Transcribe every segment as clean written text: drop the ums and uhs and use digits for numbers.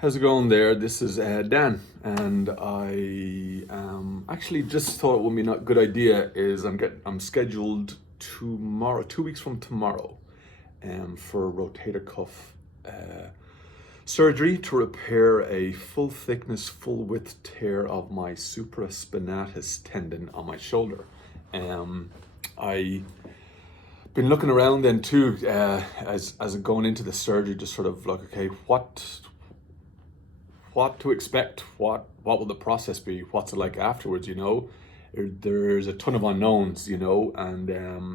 How's it going there? This is Dan, and I actually just thought it would be a good idea is I'm scheduled tomorrow, 2 weeks from tomorrow, for a rotator cuff surgery to repair a full thickness, full width tear of my supraspinatus tendon on my shoulder. I been looking around then too, as going into the surgery, just sort of like, okay, what to expect, what will the process be, what's it like afterwards, there's a ton of unknowns, and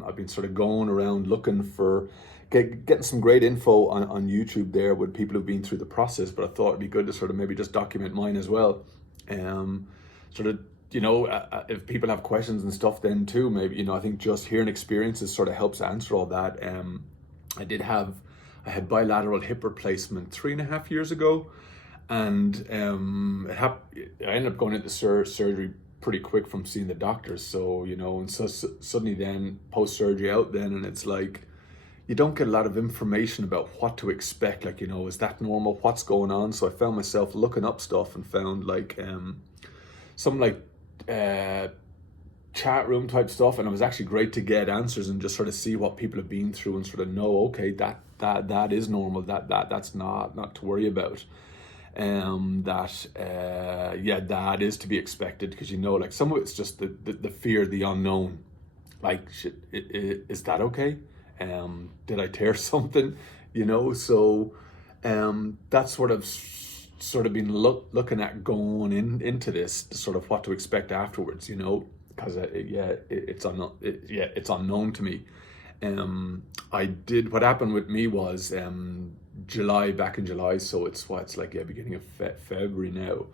I've been sort of going around looking for getting some great info on YouTube there with people who've been through the process, but I thought it'd be good to sort of maybe just document mine as well. Sort of, if people have questions and stuff then too, maybe, I think just hearing experiences sort of helps answer all that. I had bilateral hip replacement 3.5 years ago, and I ended up going into surgery pretty quick from seeing the doctors. So, and so suddenly then post-surgery out then, and it's like, you don't get a lot of information about what to expect. Like, is that normal? What's going on? So I found myself looking up stuff and found like some like chat room type stuff, and it was actually great to get answers and just sort of see what people have been through and sort of know, okay, that is normal, that's not to worry about. That is to be expected, because like some of it's just the fear, the unknown. Like, shit, is that okay? Did I tear something? So that's sort of been looking at going into this, sort of what to expect afterwards, because it's unknown to me. What happened with me was back in July, so it's beginning of February now.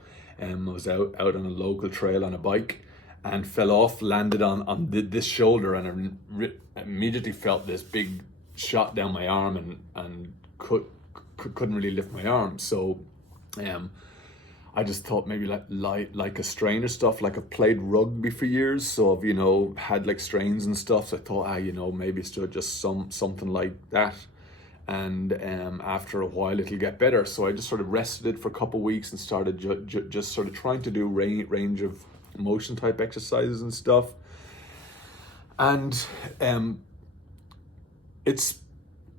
I was out on a local trail on a bike and fell off, landed on this shoulder, and I immediately felt this big shot down my arm, and couldn't really lift my arm. So I just thought maybe like a strain or stuff. Like, I've played rugby for years, so I've had like strains and stuff. So I thought maybe it's just something like that, and after a while it'll get better. So I just sort of rested it for a couple of weeks and started just sort of trying to do range of motion type exercises and stuff. And it's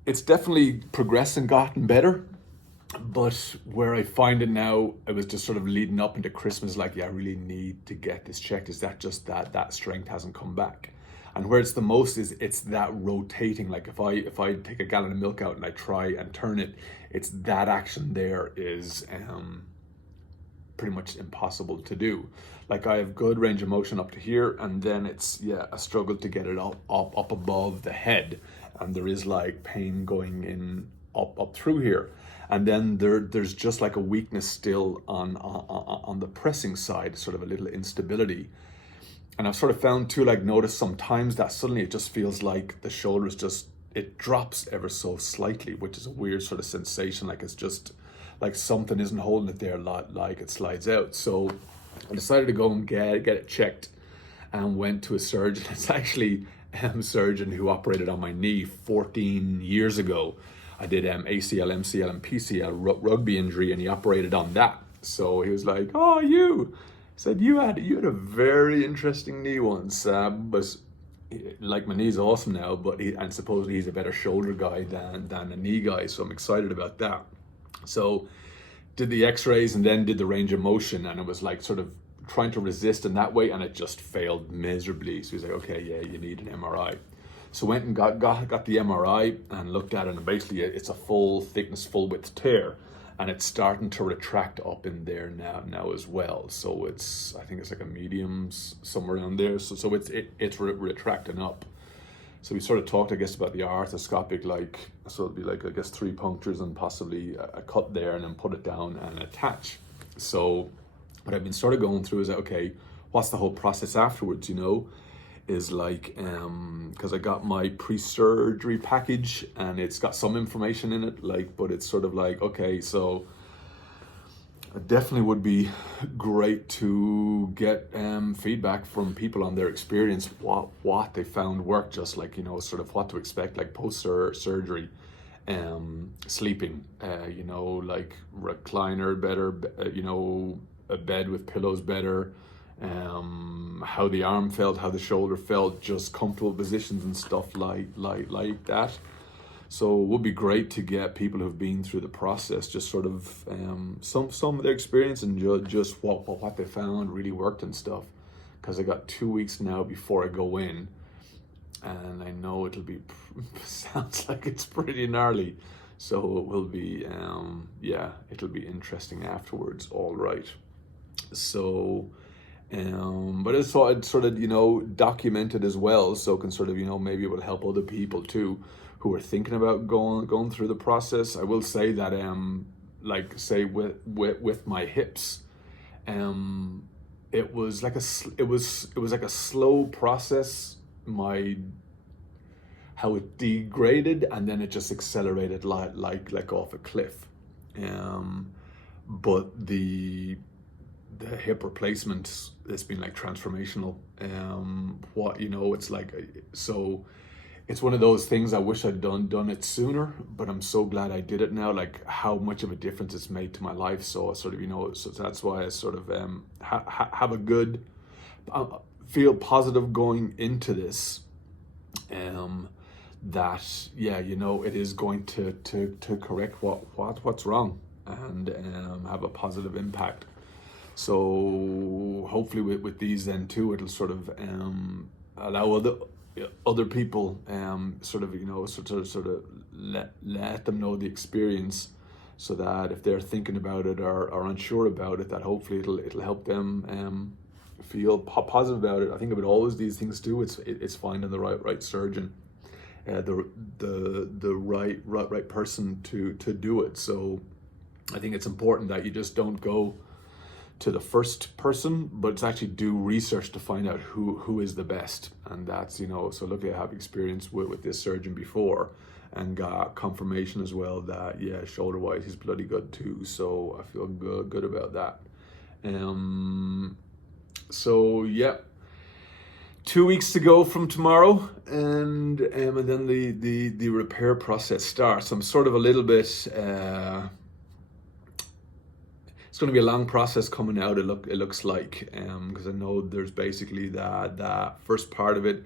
definitely progressed and gotten better. But where I find it now, it was just sort of leading up into Christmas, like, I really need to get this checked. Is that just that strength hasn't come back? And where it's the most is it's that rotating. Like, if I take a gallon of milk out and I try and turn it, it's that action there is pretty much impossible to do. Like, I have good range of motion up to here, and then it's a struggle to get it up above the head, and there is like pain going in up through here. And then there's just like a weakness still on the pressing side, sort of a little instability. And I've sort of found too, like, notice sometimes that suddenly it just feels like the shoulders it drops ever so slightly, which is a weird sort of sensation. Like, it's just like something isn't holding it there, like it slides out. So I decided to go and get it checked, and went to a surgeon. It's actually a surgeon who operated on my knee 14 years ago. I did ACL, MCL, and PCL rugby injury, and he operated on that. So he was like, "Oh, you," said, you had a very interesting knee once." But like, my knee's awesome now, but supposedly he's a better shoulder guy than a knee guy. So I'm excited about that. So did the X-rays and then did the range of motion, and it was like sort of trying to resist in that way, and it just failed miserably. So he's like, "Okay, yeah, you need an MRI." So went and got the MRI and looked at it, and basically it's a full thickness, full width tear, and it's starting to retract up in there now as well. So I think it's like a medium, somewhere around there. So it's retracting up. So we sort of talked, I guess, about the arthroscopic, so it'd be like, I guess, 3 punctures and possibly a cut there, and then put it down and attach. So what I've been sort of going through is, okay, what's the whole process afterwards, is like, because I got my pre-surgery package, and it's got some information in it, like, but it's sort of like, okay, so it definitely would be great to get feedback from people on their experience, what they found worked, just like, sort of what to expect, like post-surgery. sleeping, like recliner better, a bed with pillows better, how the arm felt, how the shoulder felt, just comfortable positions and stuff like that. So it would be great to get people who've been through the process, just sort of some of their experience and just what they found really worked and stuff. Because I got 2 weeks now before I go in, and I know it'll be sounds like it's pretty gnarly. So it will be it'll be interesting afterwards. All right. So. But it's I'd sort of, document it as well, so can sort of, maybe it will help other people too who are thinking about going through the process. I will say that, like say with my hips, it was like it was like a slow process. How it degraded and then it just accelerated like off a cliff. But the hip replacement has been like transformational. It's like, so it's one of those things I wish I'd done it sooner, but I'm so glad I did it now, like how much of a difference it's made to my life. So I sort of, so that's why I sort of have a good, feel positive going into this, that it is going to correct what's wrong and have a positive impact. So hopefully with these then too, it'll sort of allow other people sort of let them know the experience, so that if they're thinking about it or unsure about it, that hopefully it'll help them feel positive about it. I think about always these things too. It's finding the right surgeon, the right person to do it. So I think it's important that you just don't go to the first person, but it's actually do research to find out who is the best. And that's, so luckily I have experience with this surgeon before and got confirmation as well that, shoulder wise, he's bloody good too. So I feel good about that. So yeah, 2 weeks to go from tomorrow, and then the repair process starts. I'm sort of a little bit, it's going to be a long process coming out. It looks like, because I know there's basically that first part of it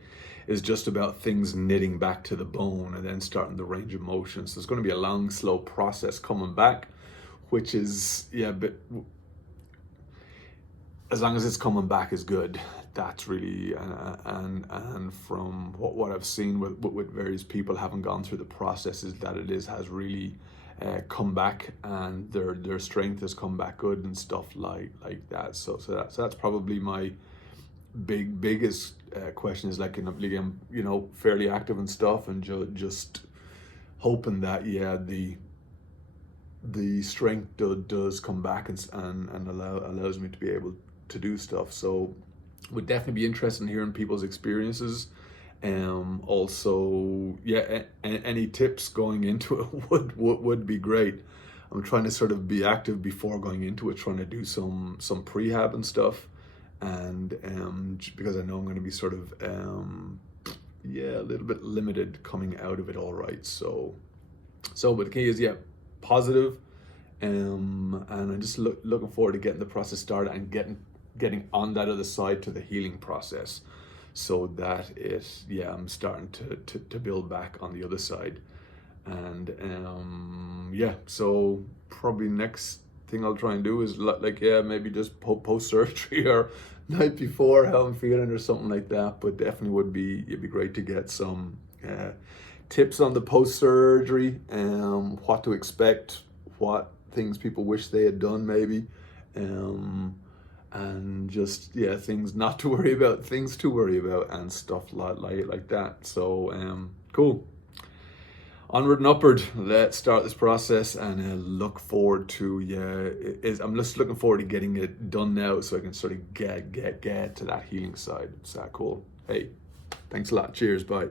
is just about things knitting back to the bone and then starting the range of motion. So it's going to be a long, slow process coming back, which is but as long as it's coming back is good. That's really and from what I've seen with various people having gone through the process is that has really come back, and their strength has come back good and stuff like that. So that's probably my biggest question is like, again, fairly active and stuff, and just hoping that the strength does come back and allows me to be able to do stuff. So would definitely be interested in hearing people's experiences. Also, any tips going into it would be great. I'm trying to sort of be active before going into it, trying to do some prehab and stuff, and because I know I'm going to be sort of a little bit limited coming out of it. All right, so but the key is positive, and I'm just looking forward to getting the process started and getting on that other side to the healing process, so that I'm starting to build back on the other side. And so probably next thing I'll try and do is maybe just post surgery or night before how I'm feeling or something like that. But definitely it'd be great to get some tips on the post surgery, what to expect, what things people wish they had done maybe, and just things not to worry about, things to worry about, and stuff like that. So cool. Onward and upward. Let's start this process, and look forward to I'm just looking forward to getting it done now, so I can sort of get to that healing side. It's that cool. Hey, thanks a lot. Cheers. Bye.